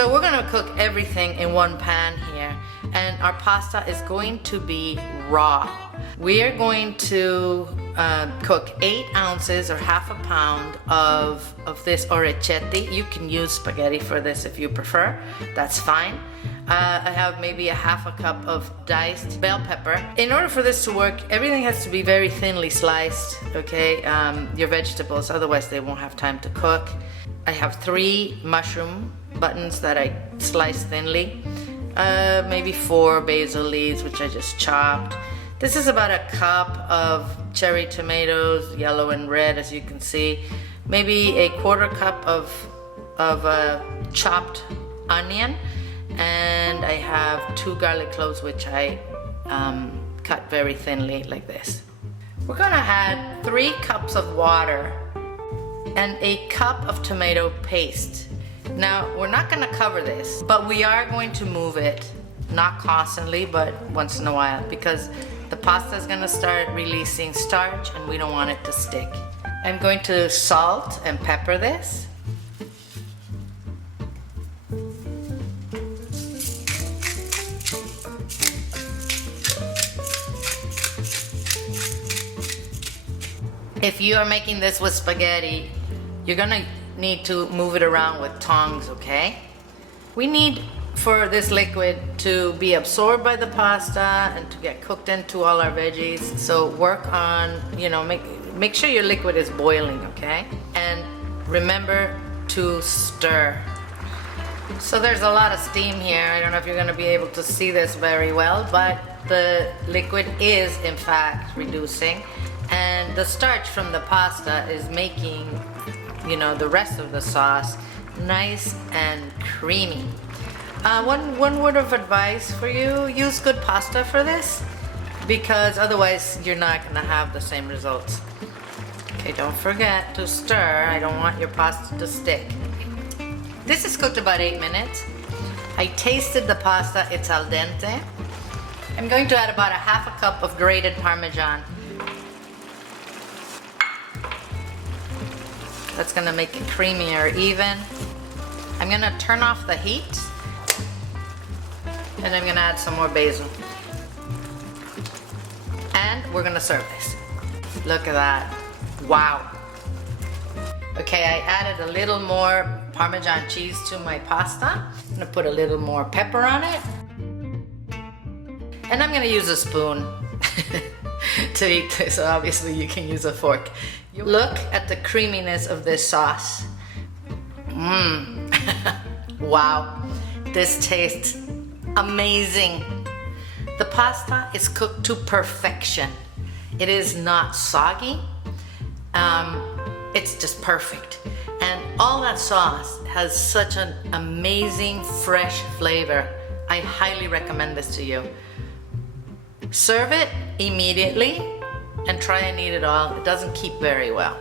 So we're gonna cook everything in one pan here, and our pasta is going to be raw. We are going to cook 8 ounces or half a pound of this orecchiette. You can use spaghetti for this if you prefer, that's fine. I have maybe a half a cup of diced bell pepper. In order for this to work, everything has to be very thinly sliced, okay? Your vegetables, otherwise they won't have time to cook. I have 3 mushroom buttons that I sliced thinly. Maybe 4 basil leaves, which I just chopped. This is about a cup of cherry tomatoes, yellow and red, as you can see. Maybe a 1/4 cup of chopped onion. And I have 2 garlic cloves, which I cut very thinly like this. We're gonna add 3 cups of water and a cup of tomato paste. Now, we're not gonna cover this, but we are going to move it, not constantly, but once in a while, because the pasta is gonna start releasing starch and we don't want it to stick. I'm going to salt and pepper this. If you are making this with spaghetti, you're gonna need to move it around with tongs, okay? We need for this liquid to be absorbed by the pasta and to get cooked into all our veggies. So work on, make sure your liquid is boiling, okay? And remember to stir. So there's a lot of steam here. I don't know if you're gonna be able to see this very well, but the liquid is in fact reducing. And the starch from the pasta is making, the rest of the sauce nice and creamy. One word of advice for you, use good pasta for this, because otherwise you're not gonna have the same results. Okay, don't forget to stir. I don't want your pasta to stick. This is cooked about 8 minutes. I tasted the pasta, it's al dente. I'm going to add about a half a cup of grated parmesan. That's gonna make it creamier even. I'm gonna turn off the heat and I'm gonna add some more basil. And we're gonna serve this. Look at that. Wow. Okay, I added a little more Parmesan cheese to my pasta. I'm gonna put a little more pepper on it. And I'm gonna use a spoon to eat this. So obviously you can use a fork. Look at the creaminess of this sauce. Wow, this tastes amazing. The pasta is cooked to perfection. It is not soggy. It's just perfect. And all that sauce has such an amazing fresh flavor. I highly recommend this to you. Serve it immediately and try and eat it all. It doesn't keep very well.